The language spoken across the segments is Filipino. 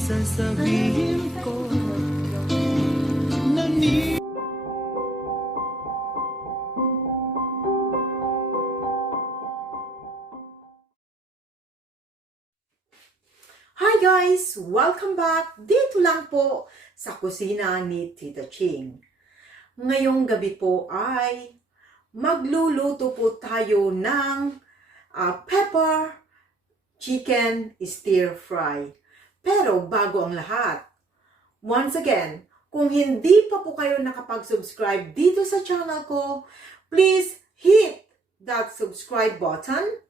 sasabihin ko na Hi guys! Welcome back! Dito lang po sa kusina ni Tita Ching. Ngayong gabi po ay magluluto po tayo ng pepper chicken stir fry. Pero bago ang lahat, once again, kung hindi pa po kayo nakapag-subscribe dito sa channel ko, please hit that subscribe button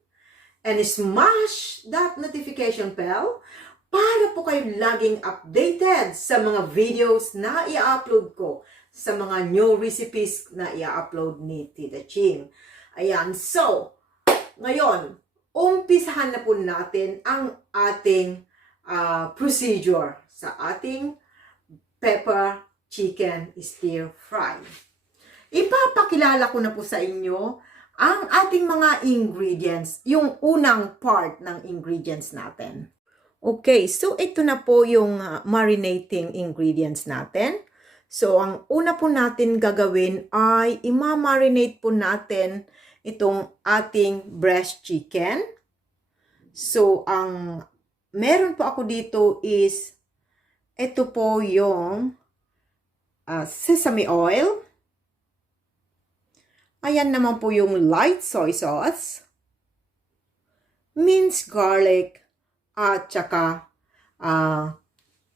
and smash that notification bell para po kayo laging updated sa mga videos na i-upload ko, sa mga new recipes na i-upload ni Tita Ching. Ayan, so, ngayon, umpisahan na po natin ang ating procedure sa ating pepper chicken stir fry. Ipapakilala ko na po sa inyo ang ating mga ingredients, yung unang part ng ingredients natin. Okay, so ito na po yung marinating ingredients natin. So, ang una po natin gagawin ay ima-marinate po natin itong ating breast chicken. So, ang meron po ako dito is ito po yung sesame oil. Ayan naman po yung light soy sauce, minced garlic, at saka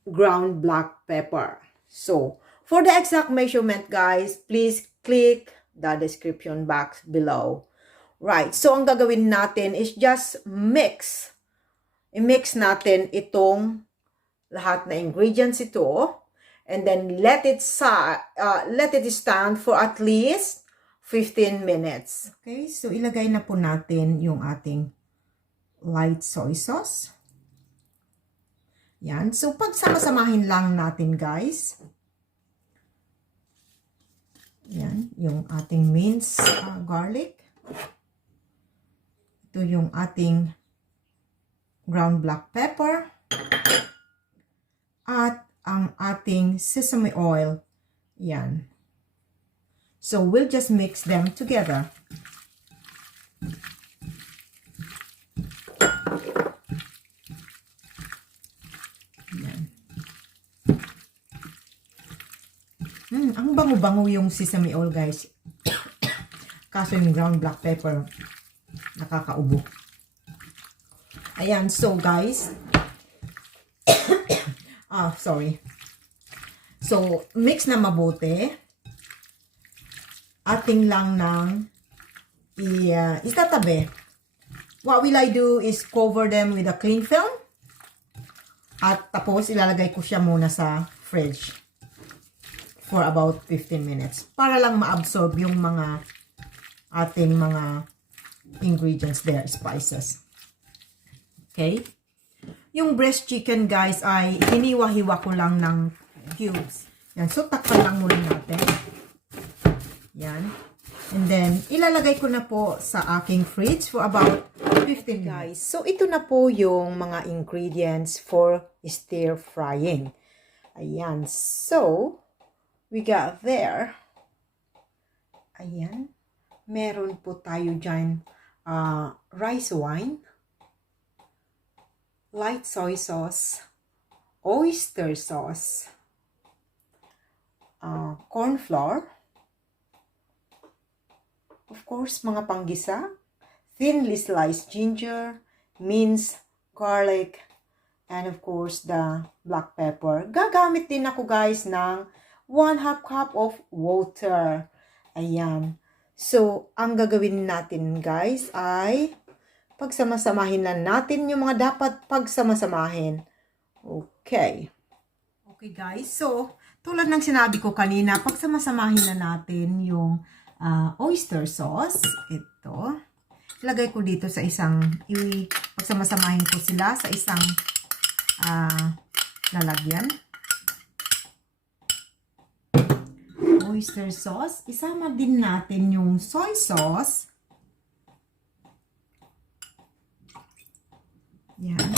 ground black pepper. So, for the exact measurement guys, please click the description box below. Right, so ang gagawin natin is just mix. I-mix natin itong lahat na ingredients ito. And then let it stand for at least 15 minutes. Okay, so ilagay na po natin yung ating light soy sauce. Yan. So, pagsama-samahin lang natin, guys. Yan. Yung ating minced garlic. Ito yung ating ground black pepper. At ang ating sesame oil. Yan. So, we'll just mix them together. Ang bango-bango yung sesame oil, guys. Kaso yung ground black pepper, nakakaubo. Ayan, so guys. Sorry. So, mix na mabuti. Ating lang ng itatabi. What will I do is cover them with a cling film. At tapos, ilalagay ko siya muna sa fridge for about 15 minutes. Para lang ma-absorb yung mga ating mga ingredients there, spices. Okay? Yung breast chicken, guys, ay hiniwa-hiwa ko lang ng cubes. Yan. So, takpan lang muna natin. Yan. And then, ilalagay ko na po sa aking fridge for about 15 guys. So, ito na po yung mga ingredients for stir frying. Ayan. So, we got there. Ayan. Meron po tayo dyan rice wine, light soy sauce, oyster sauce, corn flour, of course, mga panggisa, thinly sliced ginger, minced garlic, and of course, the black pepper. Gagamit din ako, guys, ng 1/2 cup of water. Ayan. So, ang gagawin natin, guys, ay pagsama-samahin lang natin yung mga dapat pagsamasamahin. Okay. Okay, guys. So, tulad ng sinabi ko kanina, pagsamasamahin na natin yung oyster sauce. Ito. Ilagay ko dito sa isang, pagsamasamahin ko sila sa isang lalagyan. Oyster sauce. Isama din natin yung soy sauce. Yan.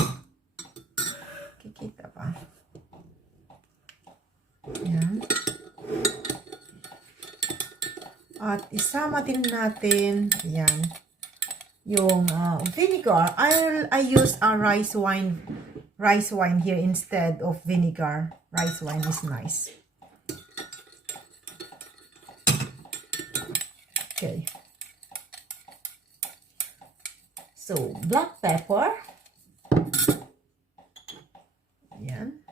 Kita pa. Yan. At isama din natin, ayan, yung vinegar. I use a rice wine here instead of vinegar. Rice wine is nice. Okay. So, black pepper. Ayan.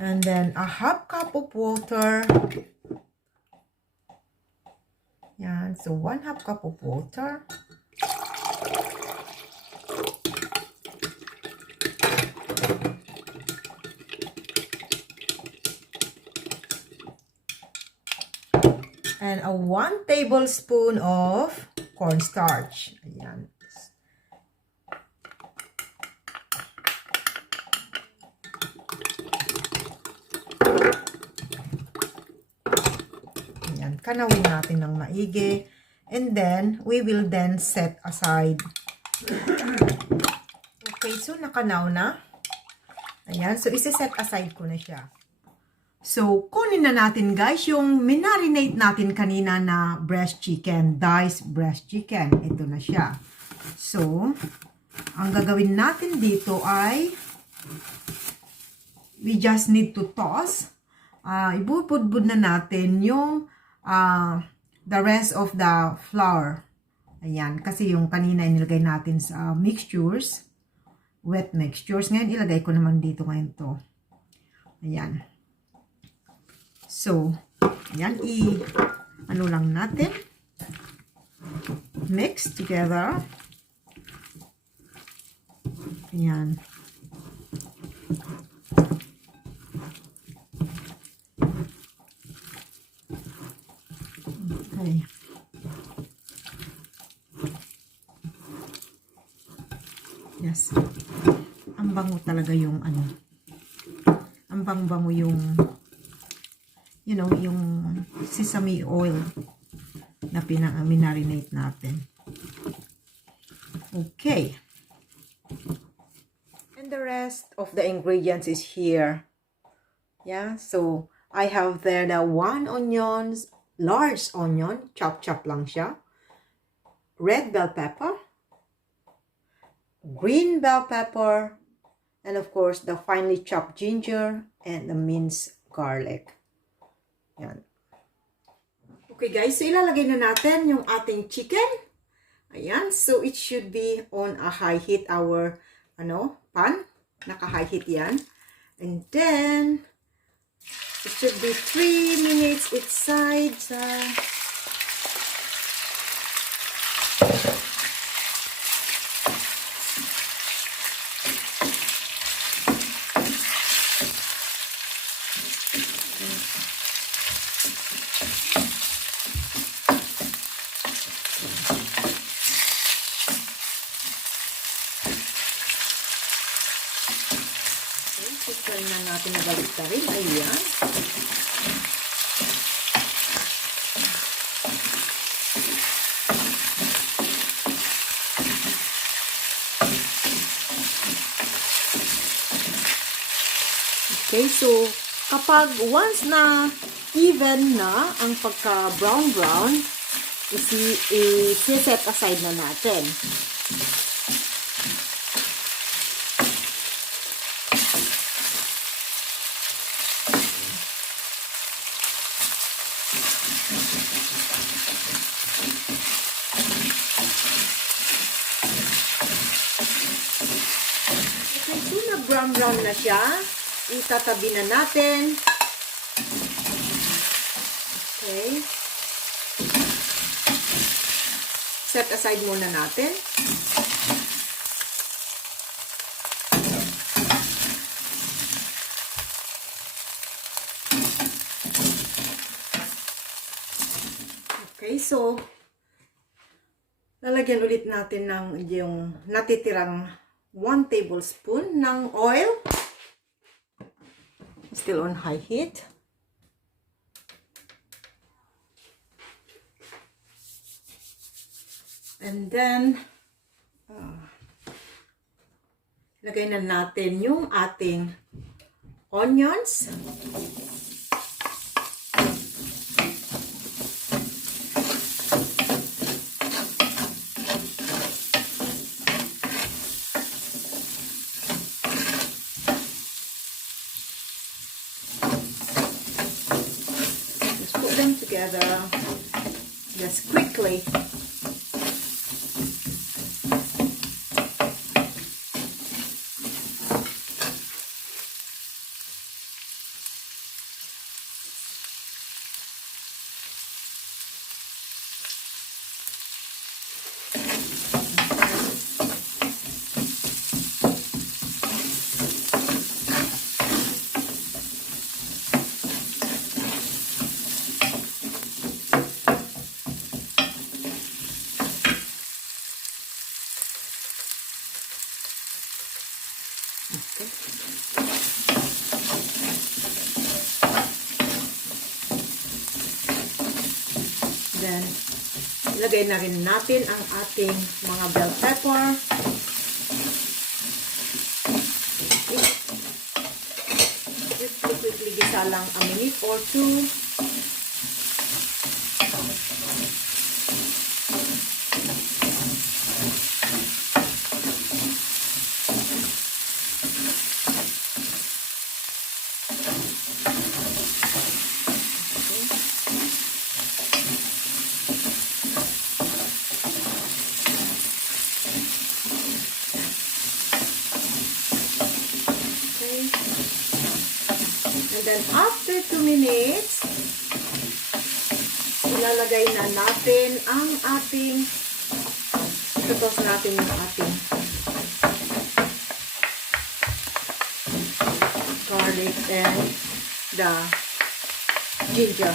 And then a half cup of water. Yan. So 1/2 cup of water. And a 1 tablespoon of cornstarch. Ayan. Kanawin natin ng maigi. And then, we will then set aside. Okay, so nakanaw na. Ayan, so isi-set aside ko na siya. So, kunin na natin guys yung minarinate natin kanina na breast chicken. Diced breast chicken. Ito na siya. So, ang gagawin natin dito ay we just need to toss. Ibubudbud na natin yung the rest of the flour. Ayan, kasi yung kanina inilagay natin sa mixtures, wet mixtures. Ngayon, ilagay ko naman dito ngayon to. Ayan. So, ayan, ano lang natin. Mix together. Ayan. Okay. Yes. Ang bango talaga yung ano. Ang bango yung you know, yung sesame oil na marinate natin. Okay. And the rest of the ingredients is here. Yeah, so I have there the 1 onions, large onion, chop lang siya. Red bell pepper, green bell pepper, and of course the finely chopped ginger and the minced garlic. Yan. Okay guys, so ilalagay na natin yung ating chicken. Ayan, so it should be on a high heat our pan. Naka-high heat yan. And then it should be 3 minutes each side. Try na natin na baliktarin. Ayan. Okay, so kapag once na even na ang pagka brown, i-set aside na natin. Brown na siya, itatabi na natin. Okay. Set aside muna natin. Okay, so lalagyan ulit natin ng yung natitirang 1 tablespoon ng oil. Still on high heat. And then, lagay na natin yung ating onions. Just put them together just quickly. Then, ilagay na rin natin ang ating mga bell pepper. Quickly gisa lang a minute or two. And then after 2 minutes, ilalagay na natin ang ating, itotos natin yung ating garlic and the ginger.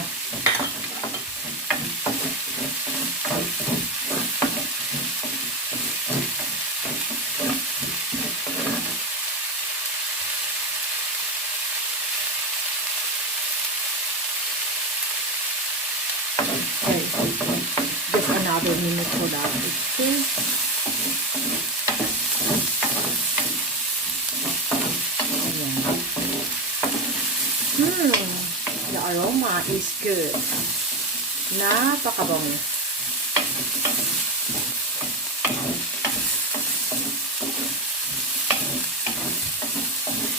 Just another minute for that. The aroma is good. Napakabango.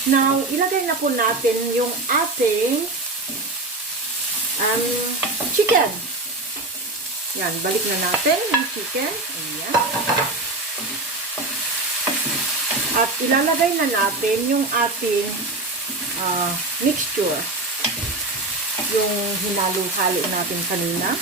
Now, ilagay na po natin yung ating chicken. Yan, balik na natin yung chicken. Ayan. At ilalagay na natin yung ating mixture. Yung hinalo-halo natin kanina.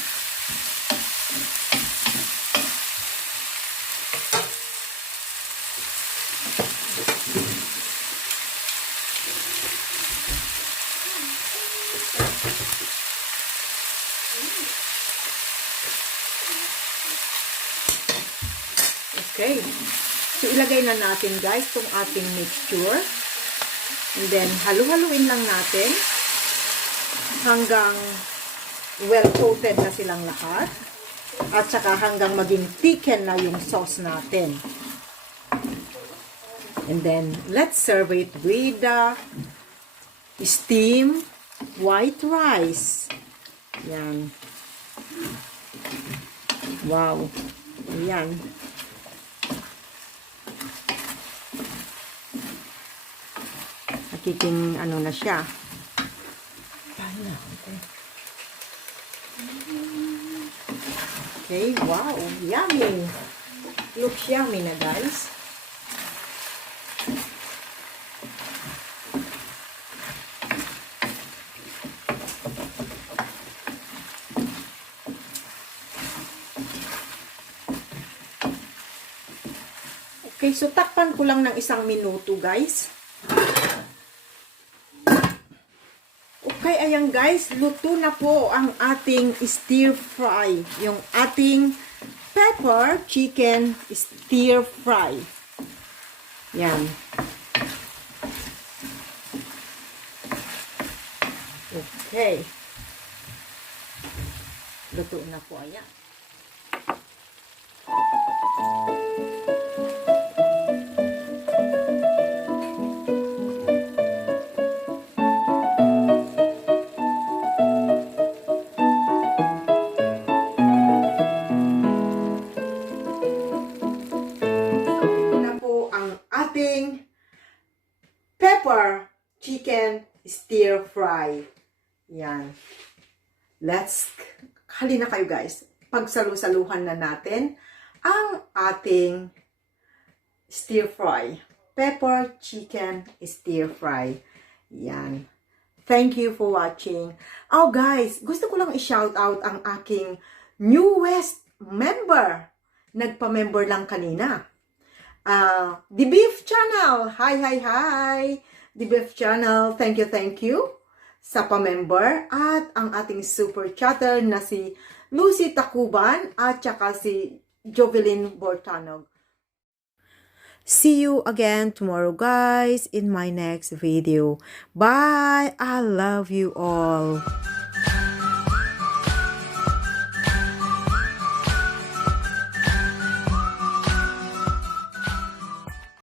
Okay. So, ilagay na natin, guys, itong ating mixture. And then, halu-haluin lang natin hanggang well-coated na silang lahat. At saka hanggang maging thicken na yung sauce natin. And then, let's serve it with the steamed white rice. Yan. Wow. Yan. Nakiking ano na siya. Okay, wow. Yummy. Looks yummy na, guys. Okay, so takpan ko lang ng 1 minuto, guys. Okay, ayan guys, luto na po ang ating stir fry. Yung ating pepper chicken stir fry. Yan. Okay. Luto na po, ayan. Ating pepper chicken stir fry. Yan. Halina kayo guys. Pagsalu-saluhan na natin ang ating stir fry. Pepper chicken stir fry. Yan. Thank you for watching. Oh guys, gusto ko lang i-shout out ang aking newest member. Nagpa-member lang kanina. The Beef Channel. Hi. The Beef Channel. Thank you sa pa-member. At ang ating super chatter na si Lucy Tacuban at saka si Jovelyn Bortanog. See you again tomorrow guys in my next video. Bye. I love you all.